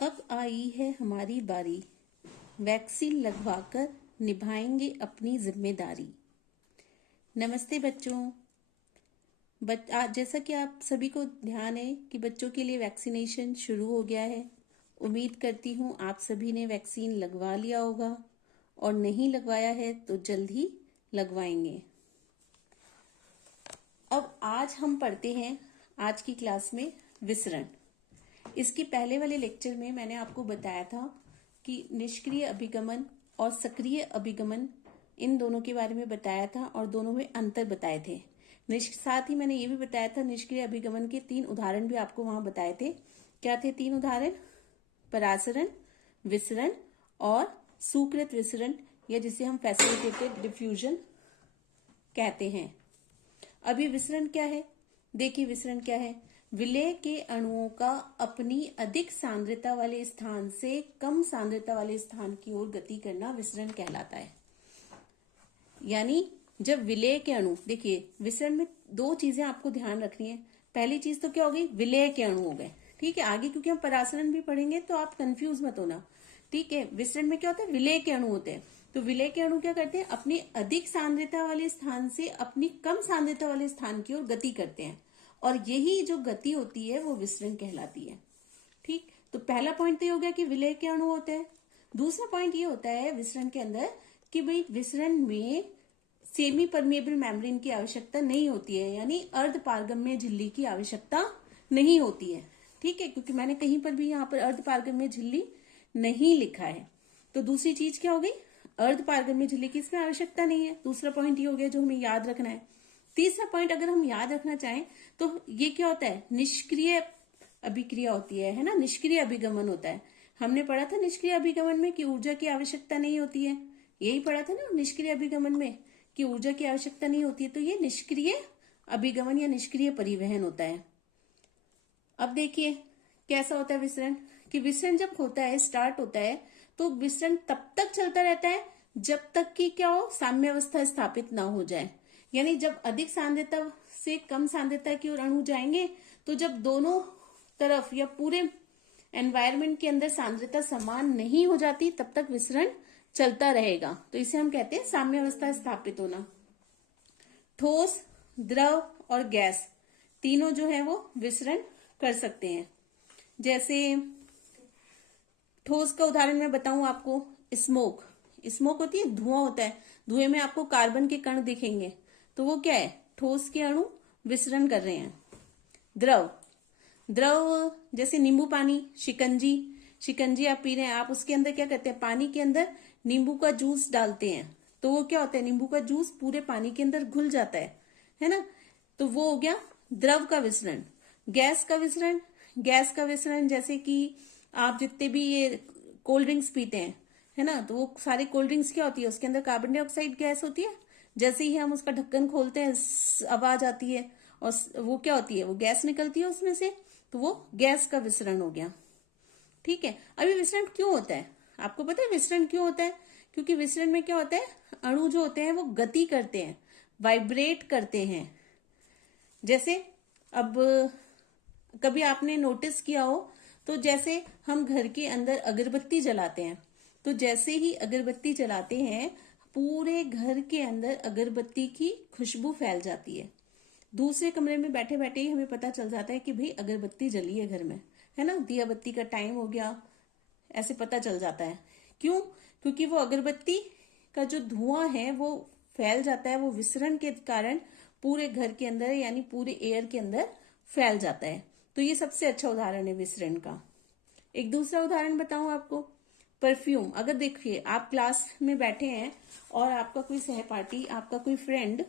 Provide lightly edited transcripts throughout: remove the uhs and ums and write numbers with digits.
अब आई है हमारी बारी, वैक्सीन लगवाकर निभाएंगे अपनी जिम्मेदारी। नमस्ते बच्चों। जैसा कि आप सभी को ध्यान है कि बच्चों के लिए वैक्सीनेशन शुरू हो गया है। उम्मीद करती हूँ आप सभी ने वैक्सीन लगवा लिया होगा और नहीं लगवाया है तो जल्द ही लगवाएंगे। अब आज हम पढ़ते हैं आज की क्लास में विसरण। इसके पहले वाले लेक्चर में मैंने आपको बताया था कि निष्क्रिय अभिगमन और सक्रिय अभिगमन इन दोनों के बारे में बताया था और दोनों में अंतर बताए थे। साथ ही मैंने ये भी बताया था निष्क्रिय अभिगमन के 3 उदाहरण भी आपको वहां बताए थे। क्या थे 3 उदाहरण? परासरण, विसरण और सुकृत विसरण, या जिसे हम फैसिलिटेटेड डिफ्यूजन कहते हैं। अभी विसरण क्या है? देखिए विसरण क्या है। विलेय के अणुओं का अपनी अधिक सांद्रता वाले स्थान से कम सांद्रता वाले स्थान की ओर गति करना विसरण कहलाता है। यानी जब विलेय के अणु, देखिए विसरण में 2 चीजें आपको ध्यान रखनी है। पहली चीज तो क्या हो गई? विलेय के अणु हो गए। ठीक है, आगे क्योंकि हम परासरण भी पढ़ेंगे तो आप कंफ्यूज मत होना। ठीक है, विसरण में क्या होता है? विलेय के अणु होते हैं। तो विलेय के अणु क्या करते हैं? अपनी अधिक सांद्रता वाले स्थान से अपनी कम सांद्रता वाले स्थान की ओर गति करते हैं, और यही जो गति होती है वो विसरण कहलाती है। ठीक, तो पहला पॉइंट तो ये हो गया कि विलेय के अणु होते हैं। दूसरा पॉइंट ये होता है विसरण के अंदर कि भाई विसरण में सेमी परमेबल मेम्ब्रेन की आवश्यकता नहीं होती है, यानी अर्ध पारगम्य झिल्ली की आवश्यकता नहीं होती है। ठीक है, क्योंकि मैंने कहीं पर भी यहाँ पर अर्ध पारगम्य झिल्ली नहीं लिखा है। तो दूसरी चीज क्या हो गई? अर्ध पारगम्य झिल्ली की इसमें आवश्यकता नहीं है। दूसरा पॉइंट ये हो गया जो हमें याद रखना है। तीसरा पॉइंट अगर हम याद रखना चाहें तो ये क्या होता है? निष्क्रिय अभिक्रिया होती है ना, निष्क्रिय अभिगमन होता है। हमने पढ़ा था निष्क्रिय अभिगमन में कि ऊर्जा की आवश्यकता नहीं होती है। यही पढ़ा था ना निष्क्रिय अभिगमन में कि ऊर्जा की आवश्यकता नहीं होती है। तो ये निष्क्रिय अभिगमन या निष्क्रिय परिवहन होता है। अब देखिए कैसा होता है विसरण, कि विसरण जब होता है, स्टार्ट होता है, तो विसरण तब तक चलता रहता है जब तक कि क्या हो? साम्यावस्था स्थापित ना हो जाए। यानी जब अधिक सांद्रता से कम सांद्रता की ओर अणु जाएंगे, तो जब दोनों तरफ या पूरे एनवायरमेंट के अंदर सांद्रता समान नहीं हो जाती तब तक विसरण चलता रहेगा। तो इसे हम कहते हैं साम्यावस्था स्थापित होना। ठोस, द्रव और गैस तीनों जो है वो विसरण कर सकते हैं। जैसे ठोस का उदाहरण मैं बताऊं आपको, स्मोक। स्मोक होती है, धुआं होता है, धुएं में आपको कार्बन के कण दिखेंगे, तो वो क्या है? ठोस के अणु विसरण कर रहे हैं। द्रव, द्रव जैसे नींबू पानी, शिकंजी आप पी रहे हैं, आप उसके अंदर क्या करते हैं? पानी के अंदर नींबू का जूस डालते हैं, तो वो क्या होता है? नींबू का जूस पूरे पानी के अंदर घुल जाता है ना? तो वो हो गया द्रव का विसरण। गैस का विसरण, गैस का विसरण जैसे कि आप जितने भी ये कोल्ड ड्रिंक्स पीते हैं, है ना, तो वो सारे कोल्ड ड्रिंक्स क्या होती है? उसके अंदर कार्बन डाइऑक्साइड गैस होती है। जैसे ही हम उसका ढक्कन खोलते हैं आवाज आती है और वो क्या होती है? वो गैस निकलती है उसमें से, तो वो गैस का विसरण हो गया। ठीक है, अभी विसरण क्यों होता है? आपको पता है विसरण क्यों होता है? क्योंकि विसरण में क्या होता है? अणु जो होते हैं वो गति करते हैं, वाइब्रेट करते हैं। जैसे अब कभी आपने नोटिस किया हो तो जैसे हम घर के अंदर अगरबत्ती जलाते हैं, तो जैसे ही अगरबत्ती जलाते हैं पूरे घर के अंदर अगरबत्ती की खुशबू फैल जाती है। दूसरे कमरे में बैठे बैठे ही हमें पता चल जाता है कि भाई अगरबत्ती जली है घर में, है ना, दिया बत्ती का टाइम हो गया, ऐसे पता चल जाता है। क्यों? क्योंकि वो अगरबत्ती का जो धुआं है वो फैल जाता है, वो विसरण के कारण पूरे घर के अंदर यानी पूरे एयर के अंदर फैल जाता है। तो ये सबसे अच्छा उदाहरण है विसरण का। एक दूसरा उदाहरण बताऊं आपको, परफ्यूम। अगर देखिए आप क्लास में बैठे हैं और आपका कोई सहपाठी, आपका कोई फ्रेंड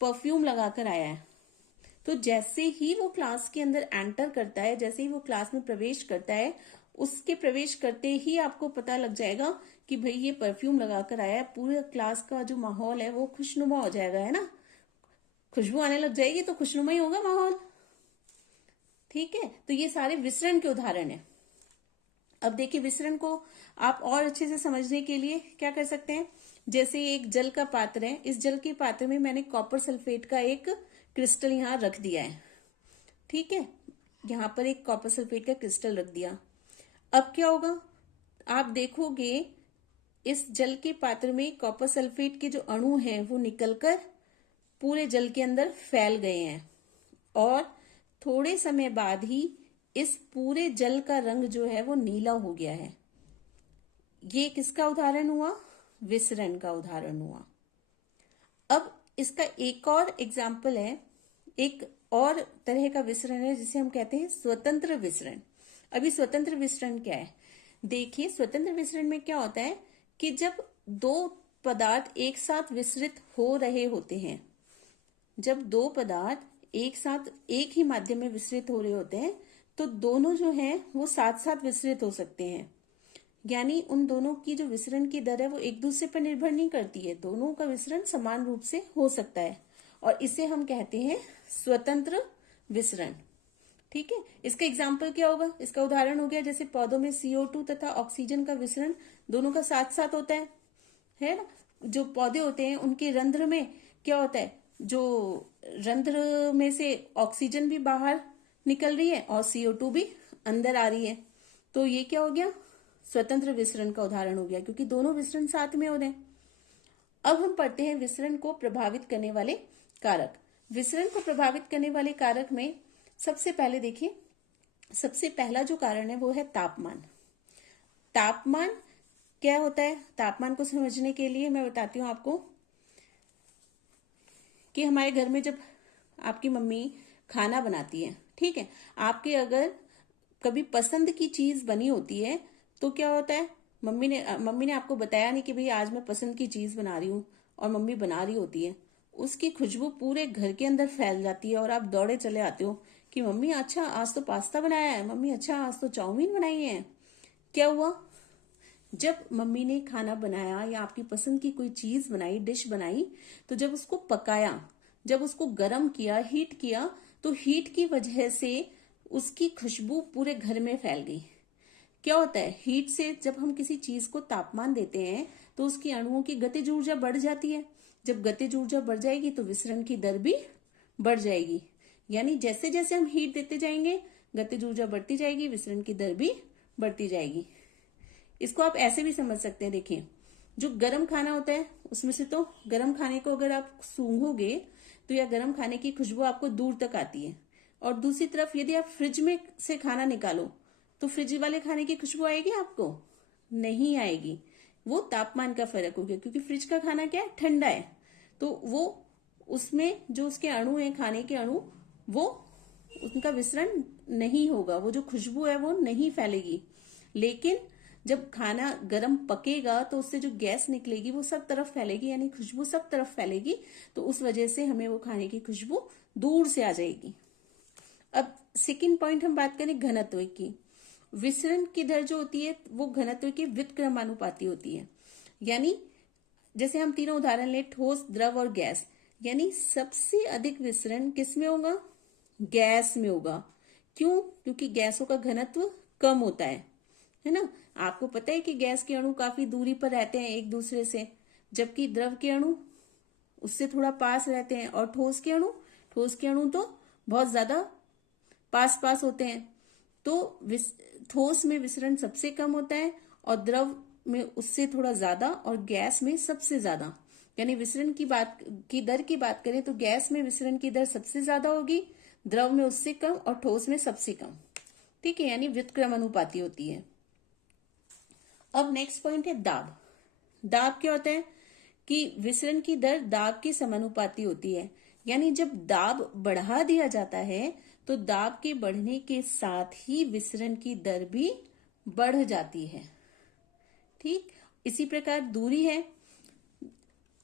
परफ्यूम लगाकर आया है, तो जैसे ही वो क्लास के अंदर एंटर करता है, जैसे ही वो क्लास में प्रवेश करता है, उसके प्रवेश करते ही आपको पता लग जाएगा कि भाई ये परफ्यूम लगाकर आया है। पूरे क्लास का जो माहौल है वो खुशनुमा हो जाएगा, है ना, खुशबू आने लग जाएगी तो खुशनुमा ही होगा माहौल। ठीक है, तो ये सारे विसरण के उदाहरण है। अब देखिए विसरण को आप और अच्छे से समझने के लिए क्या कर सकते हैं। जैसे एक जल का पात्र है, इस जल के पात्र में मैंने कॉपर सल्फेट का एक क्रिस्टल यहां रख दिया है। ठीक है, यहां पर एक कॉपर सल्फेट का क्रिस्टल रख दिया। अब क्या होगा, आप देखोगे इस जल के पात्र में कॉपर सल्फेट के जो अणु हैं वो निकलकर पूरे जल के अंदर फैल गए हैं और थोड़े समय बाद ही इस पूरे जल का रंग जो है वो नीला हो गया है। ये किसका उदाहरण हुआ? विसरण का उदाहरण हुआ। अब इसका एक और एग्जाम्पल है, एक और तरह का विसरण है जिसे हम कहते हैं स्वतंत्र विसरण। अभी स्वतंत्र विसरण क्या है? देखिए, स्वतंत्र विसरण में क्या होता है कि जब दो पदार्थ एक साथ विसरित हो रहे होते हैं, जब दो पदार्थ एक साथ एक ही माध्यम में विसरित हो रहे होते हैं तो दोनों जो हैं वो साथ साथ विसरित हो सकते हैं। यानी उन दोनों की जो विसरण की दर है वो एक दूसरे पर निर्भर नहीं करती है, दोनों का विसरण समान रूप से हो सकता है और इसे हम कहते हैं स्वतंत्र विसरण। ठीक है, इसका एग्जाम्पल क्या होगा? इसका उदाहरण हो गया जैसे पौधों में CO2 तथा ऑक्सीजन का विसरण दोनों का साथ साथ होता है ना। जो पौधे होते हैं उनके रंध्र में क्या होता है, जो रंध्र में से ऑक्सीजन भी बाहर निकल रही है और CO2 भी अंदर आ रही है, तो ये क्या हो गया? स्वतंत्र विसरण का उदाहरण हो गया, क्योंकि दोनों विसरण साथ में हो रहे हैं। अब हम पढ़ते हैं विसरण को प्रभावित करने वाले कारक। विसरण को प्रभावित करने वाले कारक में सबसे पहले देखिए, सबसे पहला जो कारण है वो है तापमान। तापमान क्या होता है? तापमान को समझने के लिए मैं बताती हूँ आपको कि हमारे घर में जब आपकी मम्मी खाना बनाती है, ठीक है, आपके अगर कभी पसंद की चीज बनी होती है तो क्या होता है, मम्मी ने आपको बताया नहीं कि भाई आज मैं पसंद की चीज बना रही हूँ और मम्मी बना रही होती है, उसकी खुशबू पूरे घर के अंदर फैल जाती है और आप दौड़े चले आते हो कि मम्मी अच्छा आज तो पास्ता बनाया है, मम्मी अच्छा आज तो चाउमीन बनाई है। क्या हुआ? जब मम्मी ने खाना बनाया या आपकी पसंद की कोई चीज बनाई, डिश बनाई, तो जब उसको पकाया, जब उसको गर्म किया, हीट किया, तो हीट की वजह से उसकी खुशबू पूरे घर में फैल गई। क्या होता है, हीट से जब हम किसी चीज को तापमान देते हैं तो उसकी अणुओं की गतिज ऊर्जा बढ़ जाती है। जब गतिज ऊर्जा बढ़ जाएगी तो विसरण की दर भी बढ़ जाएगी। यानी जैसे जैसे हम हीट देते जाएंगे गतिज ऊर्जा बढ़ती जाएगी, विसरण की दर भी बढ़ती जाएगी। इसको आप ऐसे भी समझ सकते हैं, देखिए जो गरम खाना होता है उसमें से तो गरम खाने को अगर आप सूंघोगे तो यह गरम खाने की खुशबू आपको दूर तक आती है, और दूसरी तरफ यदि आप फ्रिज में से खाना निकालो तो फ्रिज वाले खाने की खुशबू आएगी आपको? नहीं आएगी। वो तापमान का फर्क हो गया, क्योंकि फ्रिज का खाना क्या है, ठंडा है, तो वो उसमें जो उसके अणु है, खाने के अणु, वो उनका विसरण नहीं होगा, वो जो खुशबू है वो नहीं फैलेगी। लेकिन जब खाना गर्म पकेगा तो उससे जो गैस निकलेगी वो सब तरफ फैलेगी, यानी खुशबू सब तरफ फैलेगी, तो उस वजह से हमें वो खाने की खुशबू दूर से आ जाएगी। अब सेकंड पॉइंट हम बात करें घनत्व की। विसरण की दर जो होती है वो घनत्व के व्युत्क्रमानुपाती होती है। यानी जैसे हम तीनों उदाहरण ले, ठोस, द्रव और गैस, यानी सबसे अधिक विसरण किस में होगा? गैस में होगा। क्यों? क्योंकि गैसों का घनत्व कम होता है ना। आपको पता है कि गैस के अणु काफी दूरी पर रहते हैं एक दूसरे से, जबकि द्रव के अणु उससे थोड़ा पास रहते हैं, और ठोस के अणु तो बहुत ज्यादा पास पास होते हैं। तो ठोस में विसरण सबसे कम होता है और द्रव में उससे थोड़ा ज्यादा और गैस में सबसे ज्यादा। यानी विसरण की दर की बात करें तो गैस में विसरण की दर सबसे ज्यादा होगी, द्रव में उससे कम और ठोस में सबसे कम। ठीक है, यानी व्युत्क्रमानुपाती होती है। अब नेक्स्ट पॉइंट है दाब। दाब क्या होता है कि विसरण की दर दाब के समानुपाती होती है। यानी जब दाब बढ़ा दिया जाता है तो दाब के बढ़ने के साथ ही विसरण की दर भी बढ़ जाती है। ठीक, इसी प्रकार दूरी है,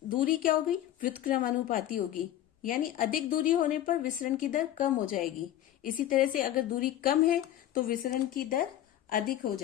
दूरी क्या होगी? व्युत्क्रमानुपाती होगी, यानी अधिक दूरी होने पर विसरण की दर कम हो जाएगी। इसी तरह से अगर दूरी कम है तो विसरण की दर अधिक हो जाएगी।